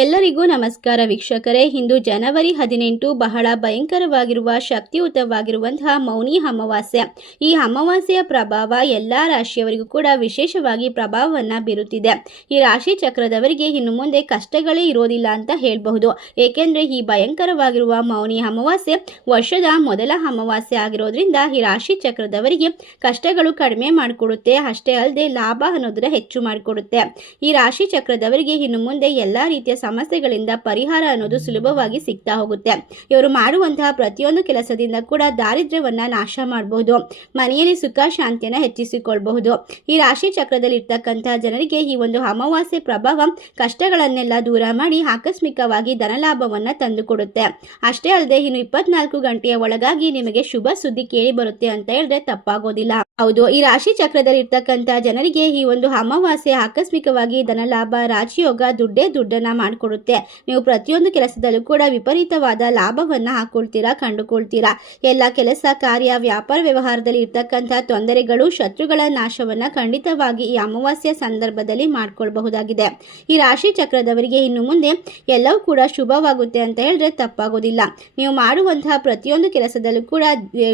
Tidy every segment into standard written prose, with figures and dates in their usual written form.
ಎಲ್ಲರಿಗೂ ನಮಸ್ಕಾರ ವೀಕ್ಷಕರೇ. ಇಂದು ಜನವರಿ 18 ಬಹಳ ಭಯಂಕರವಾಗಿರುವ ಶಕ್ತಿಯುತವಾಗಿರುವಂತಹ ಮೌನಿ ಅಮಾವಾಸ್ಯೆ. ಈ ಅಮಾವಾಸ್ಯೆಯ ಪ್ರಭಾವ ಎಲ್ಲ ರಾಶಿಯವರಿಗೂ ಕೂಡ ವಿಶೇಷವಾಗಿ ಪ್ರಭಾವವನ್ನು ಬೀರುತ್ತಿದೆ. ಈ ರಾಶಿ ಚಕ್ರದವರಿಗೆ ಇನ್ನು ಮುಂದೆ ಕಷ್ಟಗಳೇ ಇರೋದಿಲ್ಲ ಅಂತ ಹೇಳಬಹುದು. ಏಕೆಂದರೆ ಈ ಭಯಂಕರವಾಗಿರುವ ಮೌನಿ ಅಮಾವಾಸ್ಯೆ ವರ್ಷದ ಮೊದಲ ಅಮಾವಾಸ್ಯೆ ಆಗಿರೋದ್ರಿಂದ ಈ ರಾಶಿ ಚಕ್ರದವರಿಗೆ ಕಷ್ಟಗಳು ಕಡಿಮೆ ಮಾಡಿಕೊಡುತ್ತೆ. ಅಷ್ಟೇ ಅಲ್ಲದೆ ಲಾಭ ಅನ್ನೋದರ ಹೆಚ್ಚು ಮಾಡಿಕೊಡುತ್ತೆ. ಈ ರಾಶಿ ಚಕ್ರದವರಿಗೆ ಇನ್ನು ಮುಂದೆ ಎಲ್ಲ ರೀತಿಯ ಸಮಸ್ಯೆಗಳಿಂದ ಪರಿಹಾರ ಅನ್ನೋದು ಸುಲಭವಾಗಿ ಸಿಗ್ತಾ ಹೋಗುತ್ತೆ. ಇವರು ಮಾಡುವಂತಹ ಪ್ರತಿಯೊಂದು ಕೆಲಸದಿಂದ ಕೂಡ ದಾರಿದ್ರ್ಯವನ್ನ ನಾಶ ಮಾಡಬಹುದು. ಮನೆಯಲ್ಲಿ ಸುಖ ಶಾಂತಿಯನ್ನು ಹೆಚ್ಚಿಸಿಕೊಳ್ಳಬಹುದು. ಈ ರಾಶಿ ಚಕ್ರದಲ್ಲಿ ಇರ್ತಕ್ಕಂತಹ ಜನರಿಗೆ ಈ ಒಂದು ಅಮಾವಾಸ್ಯೆ ಪ್ರಭಾವ ಕಷ್ಟಗಳನ್ನೆಲ್ಲ ದೂರ ಮಾಡಿ ಆಕಸ್ಮಿಕವಾಗಿ ಧನಲಾಭವನ್ನ ತಂದುಕೊಡುತ್ತೆ. ಅಷ್ಟೇ ಅಲ್ಲದೆ ಇನ್ನು 24 ಗಂಟೆಯ ಒಳಗಾಗಿ ನಿಮಗೆ ಶುಭ ಸುದ್ದಿ ಕೇಳಿ ಬರುತ್ತೆ ಅಂತ ಹೇಳಿದ್ರೆ ತಪ್ಪಾಗೋದಿಲ್ಲ. ಹೌದು, ಈ ರಾಶಿ ಚಕ್ರದಲ್ಲಿ ಇರ್ತಕ್ಕಂಥ ಜನರಿಗೆ ಈ ಒಂದು ಅಮಾವಾಸ್ಯೆ ಆಕಸ್ಮಿಕವಾಗಿ ಧನಲಾಭ, ರಾಜಯೋಗ, ದುಡ್ಡನ್ನ ಮಾಡಿಕೊಡುತ್ತೆ. ನೀವು ಪ್ರತಿಯೊಂದು ಕೆಲಸದಲ್ಲೂ ಕೂಡ ವಿಪರೀತವಾದ ಲಾಭವನ್ನ ಕಂಡುಕೊಳ್ತೀರಾ. ಎಲ್ಲ ಕೆಲಸ ಕಾರ್ಯ ವ್ಯಾಪಾರ ವ್ಯವಹಾರದಲ್ಲಿ ಇರ್ತಕ್ಕಂಥ ತೊಂದರೆಗಳು, ಶತ್ರುಗಳ ನಾಶವನ್ನ ಖಂಡಿತವಾಗಿ ಈ ಅಮಾವಾಸ್ಯೆ ಸಂದರ್ಭದಲ್ಲಿ ಮಾಡ್ಕೊಳ್ಬಹುದಾಗಿದೆ. ಈ ರಾಶಿ ಚಕ್ರದವರಿಗೆ ಇನ್ನು ಮುಂದೆ ಎಲ್ಲವೂ ಕೂಡ ಶುಭವಾಗುತ್ತೆ ಅಂತ ಹೇಳಿದ್ರೆ ತಪ್ಪಾಗೋದಿಲ್ಲ. ನೀವು ಮಾಡುವಂತಹ ಪ್ರತಿಯೊಂದು ಕೆಲಸದಲ್ಲೂ ಕೂಡ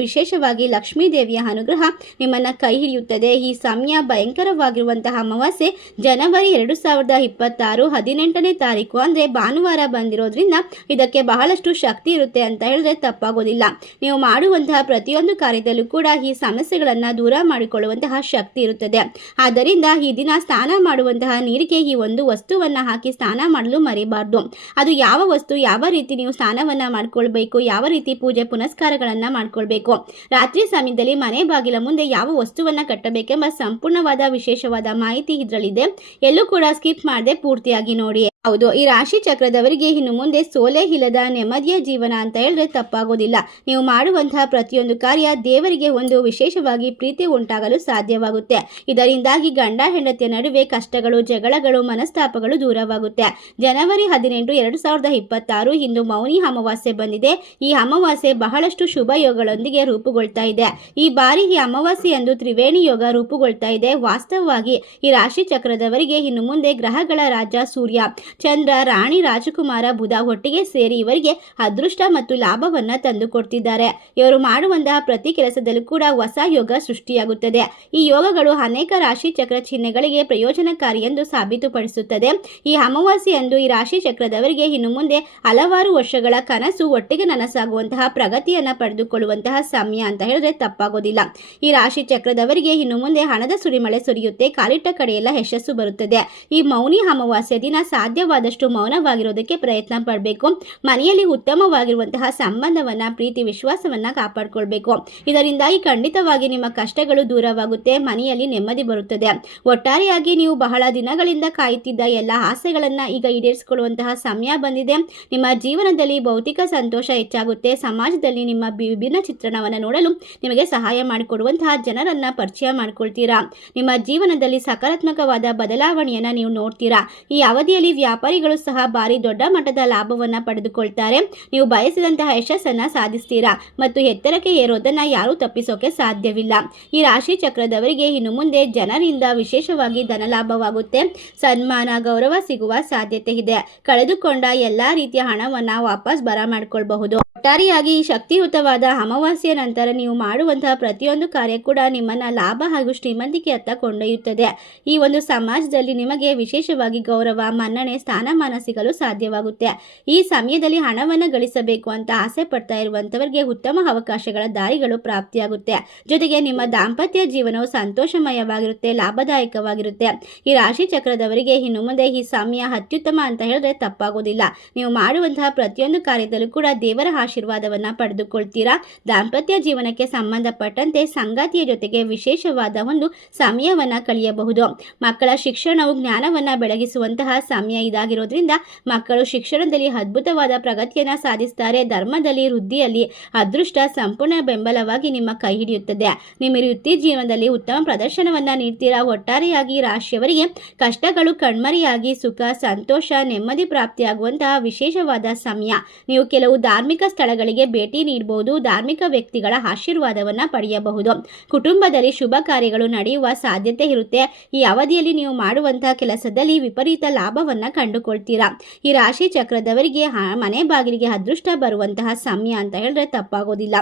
ವಿಶೇಷವಾಗಿ ಲಕ್ಷ್ಮೀ ದೇವಿಯ ಅನುಗ್ರಹ ನಿಮ್ಮನ್ನ ಕೈ ಹಿಡಿಯುತ್ತದೆ. ಈ ಸಮಯ ಭಯಂಕರವಾಗಿರುವಂತಹ ಅಮಾವಾಸ್ಯೆ ಜನವರಿ 2026 18ನೇ ತಾರೀಕು ಅಂದ್ರೆ ಭಾನುವಾರ ಬಂದಿರೋದ್ರಿಂದ ಇದಕ್ಕೆ ಬಹಳಷ್ಟು ಶಕ್ತಿ ಇರುತ್ತೆ ಅಂತ ಹೇಳಿದ್ರೆ ತಪ್ಪಾಗೋದಿಲ್ಲ. ನೀವು ಮಾಡುವಂತಹ ಪ್ರತಿಯೊಂದು ಕಾರ್ಯದಲ್ಲೂ ಕೂಡ ಈ ಸಮಸ್ಯೆಗಳನ್ನ ದೂರ ಮಾಡಿಕೊಳ್ಳುವಂತಹ ಶಕ್ತಿ ಇರುತ್ತದೆ. ಆದ್ದರಿಂದ ಈ ದಿನ ಸ್ನಾನ ಮಾಡುವಂತಹ ನೀರಿಗೆ ಈ ಒಂದು ವಸ್ತುವನ್ನ ಹಾಕಿ ಸ್ನಾನ ಮಾಡಲು ಮರಿಬಾರ್ದು. ಅದು ಯಾವ ವಸ್ತು, ಯಾವ ರೀತಿ ನೀವು ಸ್ನಾನವನ್ನ ಮಾಡ್ಕೊಳ್ಬೇಕು, ಯಾವ ರೀತಿ ಪೂಜೆ ಪುನಸ್ಕಾರಗಳನ್ನ ಮಾಡ್ಕೊಳ್ಬೇಕು, ರಾತ್ರಿ ಸಮಯದಲ್ಲಿ ಮನೆ ಬಾಗಿಲ ಮುಂದೆ ಯಾವ ವಸ್ತುವನ್ನ ಕಟ್ಟಬೇಕೆಂಬ ಸಂಪೂರ್ಣವಾದ ವಿಶೇಷವಾದ ಮಾಹಿತಿ ಇದರಲ್ಲಿದೆ. ಎಲ್ಲೂ ಕೂಡ ಸ್ಕಿಪ್ ಮಾಡದೆ ಪೂರ್ತಿಯಾಗಿ ನೋಡಿ. ಹೌದು, ಈ ರಾಶಿ ಚಕ್ರದವರಿಗೆ ಇನ್ನು ಮುಂದೆ ಸೋಲೆ ಇಲ್ಲದ ನೆಮ್ಮದಿಯ ಜೀವನ ಅಂತ ಹೇಳಿದ್ರೆ ತಪ್ಪಾಗೋದಿಲ್ಲ. ನೀವು ಮಾಡುವಂತಹ ಪ್ರತಿಯೊಂದು ಕಾರ್ಯ ದೇವರಿಗೆ ಒಂದು ವಿಶೇಷವಾಗಿ ಪ್ರೀತಿ ಉಂಟಾಗಲು ಸಾಧ್ಯವಾಗುತ್ತೆ. ಇದರಿಂದಾಗಿ ಗಂಡ ಹೆಂಡತಿಯ ನಡುವೆ ಕಷ್ಟಗಳು, ಜಗಳಗಳು, ಮನಸ್ತಾಪಗಳು ದೂರವಾಗುತ್ತೆ. ಜನವರಿ 18 2026 ಇಂದು ಮೌನಿ ಅಮಾವಾಸ್ಯೆ ಬಂದಿದೆ. ಈ ಅಮಾವಾಸ್ಯೆ ಬಹಳಷ್ಟು ಶುಭ ಯೋಗಗಳೊಂದಿಗೆ ರೂಪುಗೊಳ್ತಾ ಇದೆ. ಈ ಬಾರಿ ಈ ಅಮಾವಾಸ್ಯೆಯಂದು ತ್ರಿವೇಣಿ ಯೋಗ ರೂಪುಗೊಳ್ತಾ ಇದೆ. ವಾಸ್ತವವಾಗಿ ಈ ರಾಶಿ ಚಕ್ರದವರಿಗೆ ಇನ್ನು ಮುಂದೆ ಗ್ರಹಗಳ ರಾಜ ಸೂರ್ಯ, ಚಂದ್ರ, ರಾಣಿ, ರಾಜಕುಮಾರ, ಬುಧ ಒಟ್ಟಿಗೆ ಸೇರಿ ಇವರಿಗೆ ಅದೃಷ್ಟ ಮತ್ತು ಲಾಭವನ್ನ ತಂದು ಕೊಡ್ತಿದ್ದಾರೆ. ಇವರು ಮಾಡುವಂತಹ ಪ್ರತಿ ಕೆಲಸದಲ್ಲೂ ಕೂಡ ಹೊಸ ಯೋಗ ಸೃಷ್ಟಿಯಾಗುತ್ತದೆ. ಈ ಯೋಗಗಳು ಅನೇಕ ರಾಶಿ ಚಕ್ರ ಚಿಹ್ನೆಗಳಿಗೆ ಪ್ರಯೋಜನಕಾರಿ ಎಂದು ಸಾಬೀತುಪಡಿಸುತ್ತದೆ. ಈ ಅಮಾವಾಸ್ಯೆಯಂದು ಈ ರಾಶಿ ಚಕ್ರದವರಿಗೆ ಇನ್ನು ಮುಂದೆ ಹಲವಾರು ವರ್ಷಗಳ ಕನಸು ಒಟ್ಟಿಗೆ ನನಸಾಗುವಂತಹ ಪ್ರಗತಿಯನ್ನ ಪಡೆದುಕೊಳ್ಳುವಂತಹ ಸಮಯ ಅಂತ ಹೇಳಿದ್ರೆ ತಪ್ಪಾಗೋದಿಲ್ಲ. ಈ ರಾಶಿ ಚಕ್ರದವರಿಗೆ ಇನ್ನು ಮುಂದೆ ಹಣದ ಸುರಿಮಳೆ ಸುರಿಯುತ್ತೆ. ಕಾಲಿಟ್ಟ ಕಡೆಯೆಲ್ಲ ಯಶಸ್ಸು ಬರುತ್ತದೆ. ಈ ಮೌನಿ ಅಮಾವಾಸ್ಯೆ ದಿನ ಸಾಧ್ಯವಾದಷ್ಟು ಮೌನವಾಗಿರೋದಕ್ಕೆ ಪ್ರಯತ್ನ ಪಡಬೇಕು. ಮನೆಯಲ್ಲಿ ಉತ್ತಮವಾಗಿರುವಂತಹ ಸಂಬಂಧವನ್ನ, ಪ್ರೀತಿ ವಿಶ್ವಾಸವನ್ನ ಕಾಪಾಡಿಕೊಳ್ಬೇಕು. ಇದರಿಂದಾಗಿ ಖಂಡಿತವಾಗಿ ನಿಮ್ಮ ಕಷ್ಟಗಳು ದೂರವಾಗುತ್ತೆ. ಮನೆಯಲ್ಲಿ ನೆಮ್ಮದಿ ಬರುತ್ತದೆ. ಒಟ್ಟಾರೆಯಾಗಿ ನೀವು ಬಹಳ ದಿನಗಳಿಂದ ಕಾಯುತ್ತಿದ್ದ ಎಲ್ಲ ಆಸೆಗಳನ್ನ ಈಗ ಈಡೇರಿಸಿಕೊಳ್ಳುವಂತಹ ಸಮಯ ಬಂದಿದೆ. ನಿಮ್ಮ ಜೀವನದಲ್ಲಿ ಭೌತಿಕ ಸಂತೋಷ ಹೆಚ್ಚಾಗುತ್ತೆ. ಸಮಾಜದಲ್ಲಿ ನಿಮ್ಮ ವಿಭಿನ್ನ ಚಿತ್ರಣವನ್ನು ನೋಡಲು ನಿಮಗೆ ಸಹಾಯ ಮಾಡಿಕೊಡುವಂತಹ ಜನರನ್ನ ಪರಿಚಯ ಮಾಡಿಕೊಳ್ತೀರಾ. ನಿಮ್ಮ ಜೀವನದಲ್ಲಿ ಸಕಾರಾತ್ಮಕವಾದ ಬದಲಾವಣೆಯನ್ನ ನೀವು ನೋಡ್ತೀರಾ. ಈ ಅವಧಿಯಲ್ಲಿ ವ್ಯಾಪಾರಿಗಳು ಸಹ ಭಾರಿ ದೊಡ್ಡ ಮಟ್ಟದ ಲಾಭವನ್ನ ಪಡೆದುಕೊಳ್ತಾರೆ. ನೀವು ಬಯಸಿದಂತಹ ಯಶಸ್ಸನ್ನ ಸಾಧಿಸ್ತೀರಾ ಮತ್ತು ಎತ್ತರಕ್ಕೆ ಏರೋದನ್ನ ಯಾರೂ ತಪ್ಪಿಸೋಕೆ ಸಾಧ್ಯವಿಲ್ಲ. ಈ ರಾಶಿ ಚಕ್ರದವರಿಗೆ ಇನ್ನು ಮುಂದೆ ಜನರಿಂದ ವಿಶೇಷವಾಗಿ ಧನಲಾಭವಾಗುತ್ತೆ. ಸನ್ಮಾನ, ಗೌರವ ಸಿಗುವ ಸಾಧ್ಯತೆ ಇದೆ. ಕಳೆದುಕೊಂಡ ಎಲ್ಲಾ ರೀತಿಯ ಹಣವನ್ನ ವಾಪಸ್ ಬರಮಾಡಿಕೊಳ್ಳಬಹುದು. ಒಟ್ಟಾರೆಯಾಗಿ ಈ ಶಕ್ತಿಯುತವಾದ ಅಮಾವಾಸ್ಯೆ ನಂತರ ನೀವು ಮಾಡುವಂತಹ ಪ್ರತಿಯೊಂದು ಕಾರ್ಯ ಕೂಡ ನಿಮ್ಮನ್ನ ಲಾಭ ಹಾಗೂ ಶ್ರೀಮಂತಿಕೆಯತ್ತ ಕೊಂಡೊಯ್ಯುತ್ತದೆ. ಈ ಒಂದು ಸಮಾಜದಲ್ಲಿ ನಿಮಗೆ ವಿಶೇಷವಾಗಿ ಗೌರವ, ಮನ್ನಣೆ, ಸ್ಥಾನಮಾನ ಸಿಗಲು ಸಾಧ್ಯವಾಗುತ್ತೆ. ಈ ಸಮಯದಲ್ಲಿ ಹಣವನ್ನು ಗಳಿಸಬೇಕು ಅಂತ ಆಸೆ ಪಡ್ತಾ ಇರುವಂತವರಿಗೆ ಉತ್ತಮ ಅವಕಾಶಗಳ ದಾರಿಗಳು ಪ್ರಾಪ್ತಿಯಾಗುತ್ತೆ. ಜೊತೆಗೆ ನಿಮ್ಮ ದಾಂಪತ್ಯ ಜೀವನವು ಸಂತೋಷಮಯವಾಗಿರುತ್ತೆ, ಲಾಭದಾಯಕವಾಗಿರುತ್ತೆ. ಈ ರಾಶಿ ಚಕ್ರದವರಿಗೆ ಇನ್ನು ಮುಂದೆ ಈ ಸಮಯ ಅತ್ಯುತ್ತಮ ಅಂತ ಹೇಳಿದ್ರೆ ತಪ್ಪಾಗೋದಿಲ್ಲ. ನೀವು ಮಾಡುವಂತಹ ಪ್ರತಿಯೊಂದು ಕಾರ್ಯದಲ್ಲೂ ಕೂಡ ದೇವರ ಆಶೀರ್ವಾದವನ್ನ ಪಡೆದುಕೊಳ್ತೀರಾ. ದಾಂಪತ್ಯ ಜೀವನಕ್ಕೆ ಸಂಬಂಧಪಟ್ಟಂತೆ ಸಂಗಾತಿಯ ಜೊತೆಗೆ ವಿಶೇಷವಾದ ಒಂದು ಸಮಯವನ್ನ ಕಳೆಯಬಹುದು. ಮಕ್ಕಳ ಶಿಕ್ಷಣವು ಜ್ಞಾನವನ್ನ ಬೆಳಗಿಸುವಂತಹ ಸಮಯ ಇದಾಗಿರೋದ್ರಿಂದ ಮಕ್ಕಳು ಶಿಕ್ಷಣದಲ್ಲಿ ಅದ್ಭುತವಾದ ಪ್ರಗತಿಯನ್ನ ಸಾಧಿಸುತ್ತಾರೆ. ಧರ್ಮದಲ್ಲಿ, ವೃದ್ಧಿಯಲ್ಲಿ ಅದೃಷ್ಟ ಸಂಪೂರ್ಣ ಬೆಂಬಲವಾಗಿ ನಿಮ್ಮ ಕೈ ಹಿಡಿಯುತ್ತದೆ. ನಿಮ್ಮ ವೃತ್ತಿ ಜೀವನದಲ್ಲಿ ಉತ್ತಮ ಪ್ರದರ್ಶನವನ್ನ ನೀಡ್ತೀರಾ. ಒಟ್ಟಾರೆಯಾಗಿ ರಾಶಿಯವರಿಗೆ ಕಷ್ಟಗಳು ಕಣ್ಮರೆಯಾಗಿ ಸುಖ, ಸಂತೋಷ, ನೆಮ್ಮದಿ ಪ್ರಾಪ್ತಿಯಾಗುವಂತಹ ವಿಶೇಷವಾದ ಸಮಯ. ನೀವು ಕೆಲವು ಧಾರ್ಮಿಕ ಸ್ಥಳಗಳಿಗೆ ಭೇಟಿ ನೀಡಬಹುದು. ಧಾರ್ಮಿಕ ವ್ಯಕ್ತಿಗಳ ಆಶೀರ್ವಾದವನ್ನ ಪಡೆಯಬಹುದು. ಕುಟುಂಬದಲ್ಲಿ ಶುಭ ಕಾರ್ಯಗಳು ನಡೆಯುವ ಸಾಧ್ಯತೆ ಇರುತ್ತೆ. ಈ ಅವಧಿಯಲ್ಲಿ ನೀವು ಮಾಡುವಂತಹ ಕೆಲಸದಲ್ಲಿ ವಿಪರೀತ ಲಾಭವನ್ನ ಕಂಡುಕೊಳ್ತೀರಾ. ಈ ರಾಶಿ ಚಕ್ರದವರಿಗೆ ಮನೆ ಬಾಗಿಲಿಗೆ ಅದೃಷ್ಟ ಬರುವಂತಹ ಸಮಯ ಅಂತ ಹೇಳಿದ್ರೆ ತಪ್ಪಾಗೋದಿಲ್ಲ.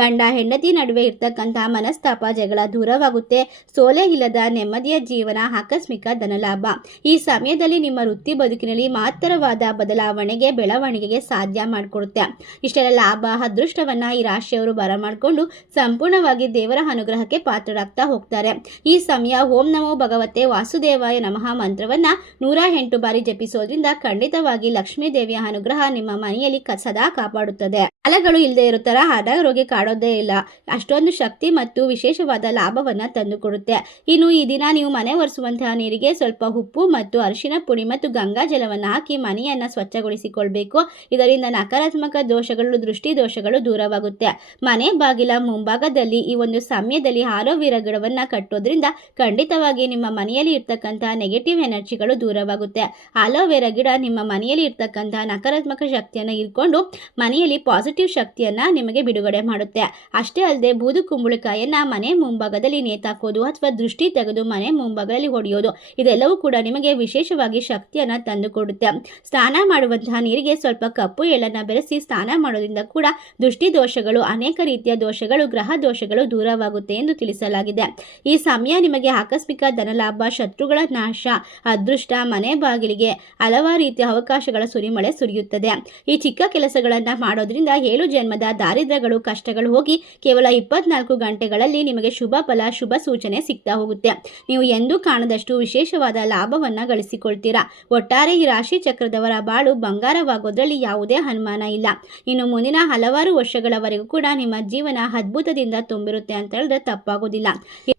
ಗಂಡ ಹೆಂಡತಿ ನಡುವೆ ಇರ್ತಕ್ಕಂತಹ ಮನಸ್ತಾಪ ಜಗಳ ದೂರವಾಗುತ್ತೆ. ಸೋಲೆ ಇಲ್ಲದ ನೆಮ್ಮದಿಯ ಜೀವನ, ಆಕಸ್ಮಿಕ ಧನಲಾಭ. ಈ ಸಮಯದಲ್ಲಿ ನಿಮ್ಮ ವೃತ್ತಿ ಬದುಕಿನಲ್ಲಿ ಮಹತ್ತರವಾದ ಬೆಳವಣಿಗೆಗೆ ಸಾಧ್ಯ ಮಾಡಿಕೊಡುತ್ತೆ. ಇಷ್ಟೆಲ್ಲ ಲಾಭ ಅದೃಷ್ಟವನ್ನ ಈ ರಾಶಿಯವರು ಬರಮಾಡಿಕೊಂಡು ಸಂಪೂರ್ಣವಾಗಿ ದೇವರ ಅನುಗ್ರಹಕ್ಕೆ ಪಾತ್ರರಾಗ್ತಾ ಹೋಗ್ತಾರೆ. ಈ ಸಮಯ ಓಂ ನಮೋ ಭಗವತೆ ವಾಸುದೇವಾಯ ನಮಃ ಮಂತ್ರವನ್ನ 108 ಬಾರಿ ಜಪಿಸೋದ್ರಿಂದ ಖಂಡಿತವಾಗಿ ಲಕ್ಷ್ಮೀ ದೇವಿಯ ಅನುಗ್ರಹ ನಿಮ್ಮ ಮನೆಯಲ್ಲಿ ಸದಾ ಕಾಪಾಡುತ್ತದೆ. ಫಲಗಳು ಇಲ್ಲದೆ ಇರೋ ತರ ಅನಾರೋಗ್ಯ ಕಾಡೋದೇ ಇಲ್ಲ. ಅಷ್ಟೊಂದು ಶಕ್ತಿ ಮತ್ತು ವಿಶೇಷವಾದ ಲಾಭವನ್ನ ತಂದುಕೊಡುತ್ತೆ. ಇನ್ನು ಈ ದಿನ ನೀವು ಮನೆ ಒರೆಸುವಂತಹ ನೀರಿಗೆ ಸ್ವಲ್ಪ ಉಪ್ಪು ಮತ್ತು ಅರಿಶಿನ ಪುಡಿ ಮತ್ತು ಗಂಗಾ ಜಲವನ್ನು ಹಾಕಿ ಮನೆಯನ್ನ ಸ್ವಚ್ಛಗೊಳಿಸಿಕೊಳ್ಬೇಕು. ಇದರಿಂದ ನಕಾರಾತ್ಮಕ ದೋಷಗಳು, ದೃಷ್ಟಿ ದೋಷಗಳು ದೂರವಾಗುತ್ತೆ. ಮನೆ ಬಾಗಿಲ ಮುಂಭಾಗದಲ್ಲಿ ಈ ಒಂದು ಸಮಯದಲ್ಲಿ ಆಲೋವೆರಾ ಗಿಡವನ್ನ ಕಟ್ಟೋದ್ರಿಂದ ಖಂಡಿತವಾಗಿ ನಿಮ್ಮ ಮನೆಯಲ್ಲಿ ಇರ್ತಕ್ಕಂತಹ ನೆಗೆಟಿವ್ ಎನರ್ಜಿಗಳು ದೂರವಾಗುತ್ತೆ. ಆಲೋವೆರಾ ಗಿಡ ನಿಮ್ಮ ಮನೆಯಲ್ಲಿ ಇರ್ತಕ್ಕಂತಹ ನಕಾರಾತ್ಮಕ ಶಕ್ತಿಯನ್ನು ಇಟ್ಕೊಂಡು ಮನೆಯಲ್ಲಿ ಪಾಸಿಟಿವ್ ಶಕ್ತಿಯನ್ನ ನಿಮಗೆ ಬಿಡುಗಡೆ ಮಾಡುತ್ತೆ. ಅಷ್ಟೇ ಅಲ್ಲದೆ ಬೂದು ಕುಂಬಳಕಾಯನ್ನ ಮನೆ ಮುಂಭಾಗದಲ್ಲಿ ನೇತಾಕೋದು ಅಥವಾ ದೃಷ್ಟಿ ತೆಗೆದು ಮನೆ ಮುಂಭಾಗದಲ್ಲಿ ಹೊಡೆಯೋದು, ಇದೆಲ್ಲವೂ ಕೂಡ ನಿಮಗೆ ವಿಶೇಷವಾಗಿ ಶಕ್ತಿಯನ್ನ ತಂದುಕೊಡುತ್ತೆ. ಸ್ನಾನ ಮಾಡುವಂತಹ ನೀರಿಗೆ ಸ್ವಲ್ಪ ಕಪ್ಪು ಎಳ್ಳನ್ನ ಬೆರೆಸಿ ಸ್ನಾನ ಮಾಡೋದ್ರಿಂದ ಕೂಡ ದೃಷ್ಟಿ ದೋಷಗಳು, ಅನೇಕ ರೀತಿಯ ದೋಷಗಳು, ಗ್ರಹ ದೋಷಗಳು ದೂರವಾಗುತ್ತೆ ಎಂದು ತಿಳಿಸಲಾಗಿದೆ. ಈ ಸಮಯ ನಿಮಗೆ ಆಕಸ್ಮಿಕ ಧನಲಾಭ, ಶತ್ರುಗಳ ನಾಶ, ಅದೃಷ್ಟ, ಮನೆ ಬಾಗಿಲಿಗೆ ಹಲವಾರು ರೀತಿಯ ಅವಕಾಶಗಳ ಸುರಿಮಳೆ ಸುರಿಯುತ್ತದೆ. ಈ ಚಿಕ್ಕ ಕೆಲಸಗಳನ್ನ ಮಾಡೋದ್ರಿಂದ 7 ಜನ್ಮದ ದಾರಿದ್ರ್ಯಗಳು, ಕಷ್ಟಗಳು ಹೋಗಿ ಕೇವಲ 24 ಗಂಟೆಗಳಲ್ಲಿ ನಿಮಗೆ ಶುಭ ಫಲ, ಶುಭ ಸೂಚನೆ ಸಿಗ್ತಾ ಹೋಗುತ್ತೆ. ನೀವು ಎಂದೂ ಕಾಣದಷ್ಟು ವಿಶೇಷವಾದ ಲಾಭವನ್ನ ಗಳಿಸಿಕೊಳ್ತೀರಾ. ಒಟ್ಟಾರೆ ಈ ರಾಶಿ ಚಕ್ರದವರ ಬಾಳು ಬಂಗಾರವಾಗೋದ್ರಲ್ಲಿ ಯಾವುದೇ ಅನುಮಾನ ಇಲ್ಲ. ಇನ್ನು ಮುಂದಿನ ಹಲವಾರು ವರ್ಷಗಳವರೆಗೂ ಕೂಡ ನಿಮ್ಮ ಜೀವನ ಅದ್ಭುತದಿಂದ ತುಂಬಿರುತ್ತೆ ಅಂತ ಹೇಳಿದ್ರೆ ತಪ್ಪಾಗೋದಿಲ್ಲ.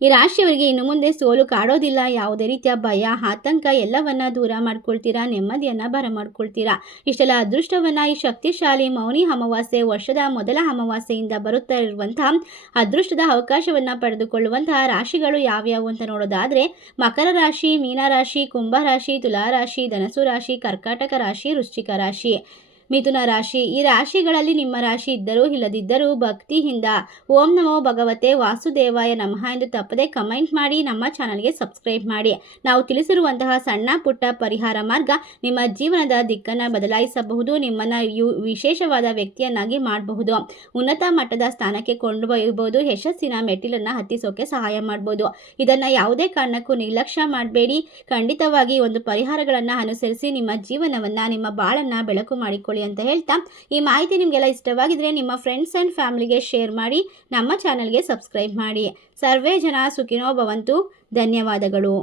ಈ ರಾಶಿಯವರಿಗೆ ಇನ್ನು ಮುಂದೆ ಸೋಲು ಕಾಡೋದಿಲ್ಲ. ಯಾವುದೇ ರೀತಿಯ ಭಯ, ಆತಂಕ ಎಲ್ಲವನ್ನ ದೂರ ಮಾಡ್ಕೊಳ್ತೀರಾ, ನೆಮ್ಮದಿಯನ್ನ ಬರಮಾಡ್ಕೊಳ್ತೀರಾ. ಇಷ್ಟೆಲ್ಲ ಅದೃಷ್ಟವನ್ನ ಈ ಶಕ್ತಿಶಾಲಿ ಮೌನಿ ಅಮಾವಾಸ್ಯೆ, ವರ್ಷದ ಮೊದಲ ಅಮಾವಾಸ್ಯೆಯಿಂದ ಬರುತ್ತಾ ಇರುವಂತಹ ಅದೃಷ್ಟದ ಅವಕಾಶವನ್ನ ಪಡೆದುಕೊಳ್ಳುವಂತಹ ರಾಶಿಗಳು ಯಾವ್ಯಾವು ಅಂತ ನೋಡೋದಾದ್ರೆ ಮಕರ ರಾಶಿ, ಮೀನ ರಾಶಿ, ಕುಂಭ ರಾಶಿ, ತುಲಾ ರಾಶಿ, ಧನಸು ರಾಶಿ, ಕರ್ಕಾಟಕ ರಾಶಿ, ವೃಶ್ಚಿಕ ರಾಶಿ, ಮಿಥುನ ರಾಶಿ. ಈ ರಾಶಿಗಳಲ್ಲಿ ನಿಮ್ಮ ರಾಶಿ ಇದ್ದರೂ ಇಲ್ಲದಿದ್ದರೂ ಭಕ್ತಿಯಿಂದ ಓಂ ನಮೋ ಭಗವತೆ ವಾಸುದೇವಾಯ ನಮಃ ಎಂದು ತಪ್ಪದೆ ಕಮೆಂಟ್ ಮಾಡಿ ನಮ್ಮ ಚಾನಲ್ಗೆ ಸಬ್ಸ್ಕ್ರೈಬ್ ಮಾಡಿ. ನಾವು ತಿಳಿಸಿರುವಂತಹ ಸಣ್ಣ ಪುಟ್ಟ ಪರಿಹಾರ ಮಾರ್ಗ ನಿಮ್ಮ ಜೀವನದ ದಿಕ್ಕನ್ನು ಬದಲಾಯಿಸಬಹುದು, ನಿಮ್ಮನ್ನು ವಿಶೇಷವಾದ ವ್ಯಕ್ತಿಯನ್ನಾಗಿ ಮಾಡಬಹುದು, ಉನ್ನತ ಮಟ್ಟದ ಸ್ಥಾನಕ್ಕೆ ಕೊಂಡೊಯ್ಯಬಹುದು, ಯಶಸ್ಸಿನ ಮೆಟ್ಟಿಲನ್ನು ಹತ್ತಿಸೋಕೆ ಸಹಾಯ ಮಾಡಬಹುದು. ಇದನ್ನು ಯಾವುದೇ ಕಾರಣಕ್ಕೂ ನಿರ್ಲಕ್ಷ್ಯ ಮಾಡಬೇಡಿ. ಖಂಡಿತವಾಗಿ ಒಂದು ಪರಿಹಾರಗಳನ್ನು ಅನುಸರಿಸಿ ನಿಮ್ಮ ಜೀವನವನ್ನು, ನಿಮ್ಮ ಬಾಳನ್ನು ಬೆಳಕು ಮಾಡಿಕೊಳ್ಳಿ ಅಂತ ಹೇಳ್ತಾ, ಈ ಮಾಹಿತಿ ನಿಮಗೆಲ್ಲ ಇಷ್ಟವಾಗಿದ್ರೆ ನಿಮ್ಮ ಫ್ರೆಂಡ್ಸ್ ಅಂಡ್ ಫ್ಯಾಮಿಲಿಗೆ ಶೇರ್ ಮಾಡಿ, ನಮ್ಮ ಚಾನಲ್ಗೆ ಸಬ್ಸ್ಕ್ರೈಬ್ ಮಾಡಿ. ಸರ್ವೇ ಜನ ಸುಖಿನೋ ಭವಂತು. ಧನ್ಯವಾದಗಳು.